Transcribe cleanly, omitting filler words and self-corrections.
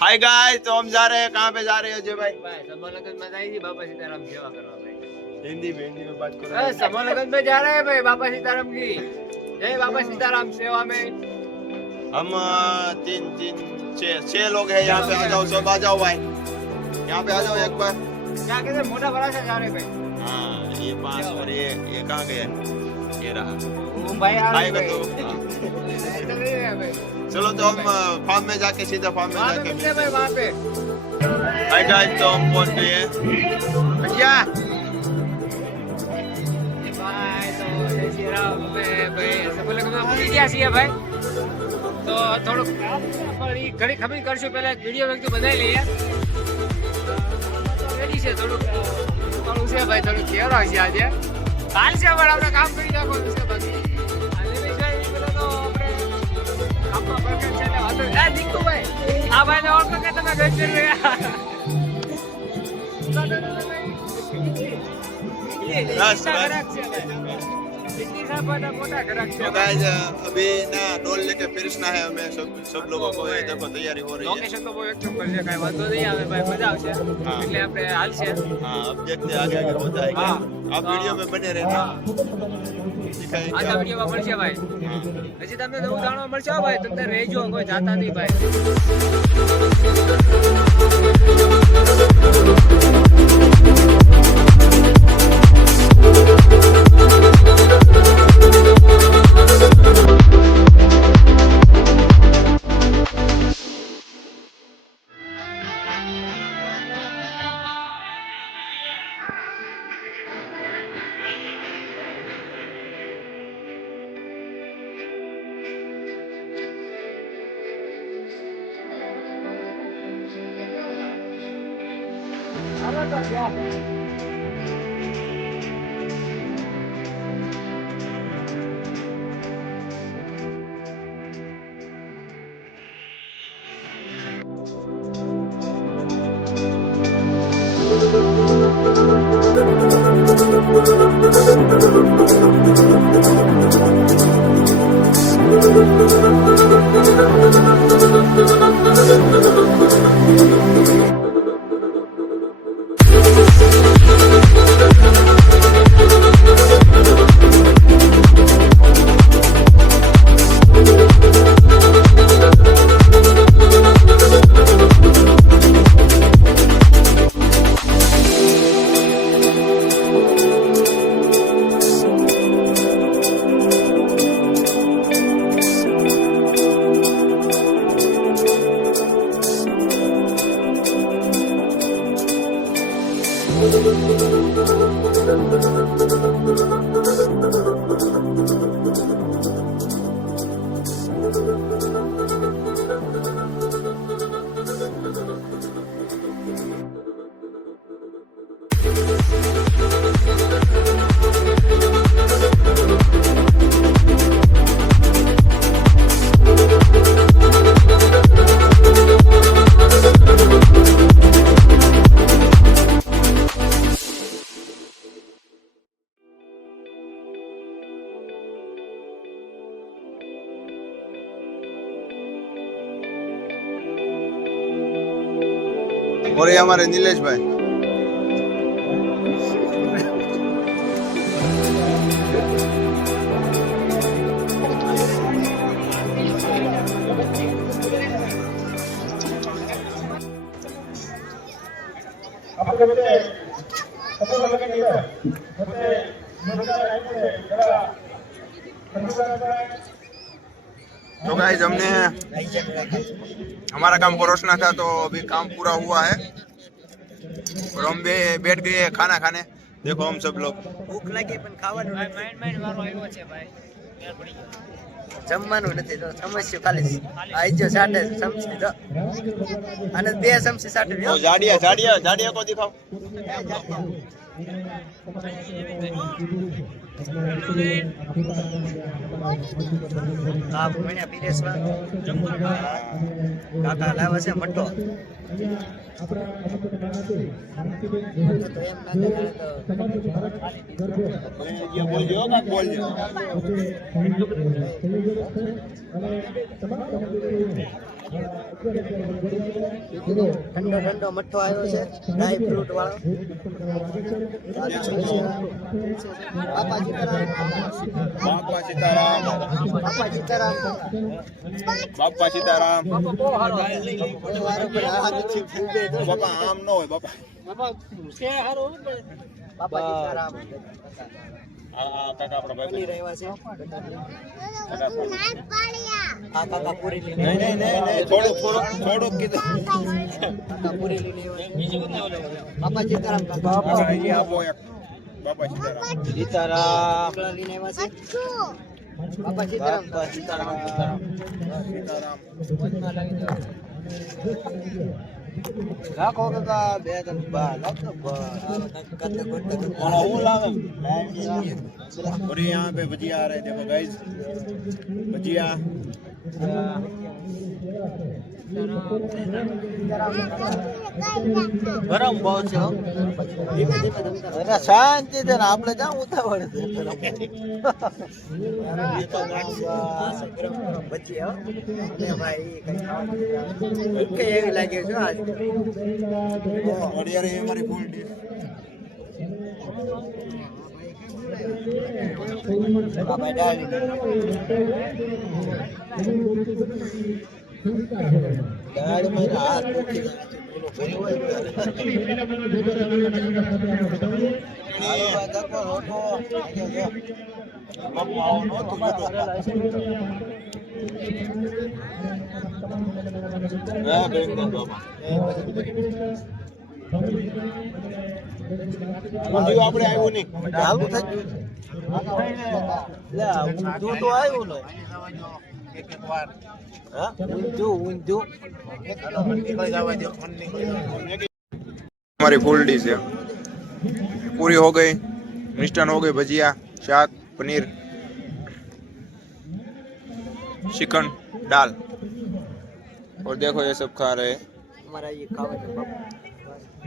Hi guys, तो हम जा रहे हैं, कहाँ पे जा रहे हैं अजय भाई? समूह लगन में जाएगी बाबा सीताराम सेवा करवा भाई। हिंदी में बात करो। समूह लगन में जा रहे हैं भाई बाबा सीताराम की जय बाबा सीताराम सेवा में। हम छह लोग हैं यहाँ पे। आ जाओ, सब आ जाओ भाई, यहाँ पे आ जाओ एक बार। क्या कहते हैं, मोटा बड़ा से जा रहे हैं भाई। हाँ, ये 5 और ये कहाँ गए? ये रहा भाई आ रहे आएगा हैं तो। भाई। चलो तो हम फार्म में जाके सीधा फार्म में वहाँ पे जाके मिलते हैं भाई वहाँ पे। हाय गाइस, तो हम पहुंच गए हैं भैया। भाई तो जय श्री राम भाई सब लोग में पूरी क्या सी है भाई। तो थोड़ो घड़ी खबर करशो पहले वीडियो में तो बनाई ली है। तो रेडी से थोड़ो से भाई थोड़ो केयर आसी आज काल से पर આપણે કામ કરી નાખો છે બાકી અને વિષય પેલો તો આપણે કામમાં પરફેક્ટ છે ને વાતો એ દીકુ ભાઈ આ ભાઈને ઓળખો કે તમે વેચ કરી રહ્યા बस तो गाइस अभी ना डोल लेके फिरना है हमें। सब लोगों को ये देखो तैयारी हो रही है। लोकेशन तो बहुत एकदम कर કાઈ વાંધો નહીં આવે ભાઈ મજા આવશે એટલે આપણે હાલશે। हाँ, अब देखते हैं आगे होता है क्या। आप वीडियो में बने रहना। આજ વિડિયોમાં મળશે ભાઈ। હજી તમને નવું જાણવા મળશે ભાઈ, તમને રહેજો, કોઈ જાતા નહીં ભાઈ। और ये हमारे नीलेश भाई। तो गाइस हमने हमारा काम परोसना था, तो अभी काम पूरा हुआ है और हम बैठ गए खाना खाने। देखो हम सब लोग ભૂખ લાગી પણ ખાવાનું માઇન્ડ વાળો આવ્યો છે ભાઈ। જમવાનું નથી તો સમસ્યા ખાલી આઈ જો સાટે સમસી તો અને બે સમસી સાટે तो जाड़िया को दिखाओ। आप मैंने पीरेसवा काका लावा છે મટો बोल ઠંડો ઠંડો મઠ્ઠો આવ્યો છે ડ્રાય ફ્રૂટ વાળો. બાપા સીતારામ. બાપા સીતારામ. બાપા સીતારામ. બાપા સીતારામ. બાપા બહુ સારો આવે. બાપા આમ ન હોય બાપા. બાપા છે સારું પણ બાપા સીતારામ. આ કાકા આપણા ભાઈ પનીર આવ્યા છે. કાકા આ કાકા પૂરી લઈને નહીં થોડુંક કીધું કાકા પૂરી લઈને આવ્યા છે. બાપા સીતારામ કાકા. કાકા અહીંયા આપો એક બાપા સીતારામ. સીતારામ લઈને આવ્યા છે. બાપા સીતારામ. બાપા સીતારામ. સીતારામ. રાખો કાકા બે ત્રણ બા રાખો और वो लावे और यहाँ पे भजिया आ रहे देखो गाइस भजिया ગરમ બહુ છે હો. અરે શાંતિ છે ને આપણે જાઉં ઉતાવળ છે. ભજીયા ને ભાઈ કઈ ખાવાનું કઈ એવી લાગે છે આજ. और यार ये हमारी फुल डिश આ ભાઈ ડાળી ડાળીમાં હાથ મૂકી ગયા છે. બોલો ભર્યું હોય ત્યારે. હાલો ભાઈ કાકો રોટો. बापू आओ नो तू तो હા બેન બાપા જીવ આપણે આવ્યું નહીં ચાલુ થઈ ગયું. ઊંધું તો આવ્યું ને. હા ઊંધું हमारी फुल डिश है पूरी हो गई मिष्टान हो गई भजिया शाक पनीर चिकन दाल और देखो ये सब खा रहे हैं हमारा ये खावा है बापा.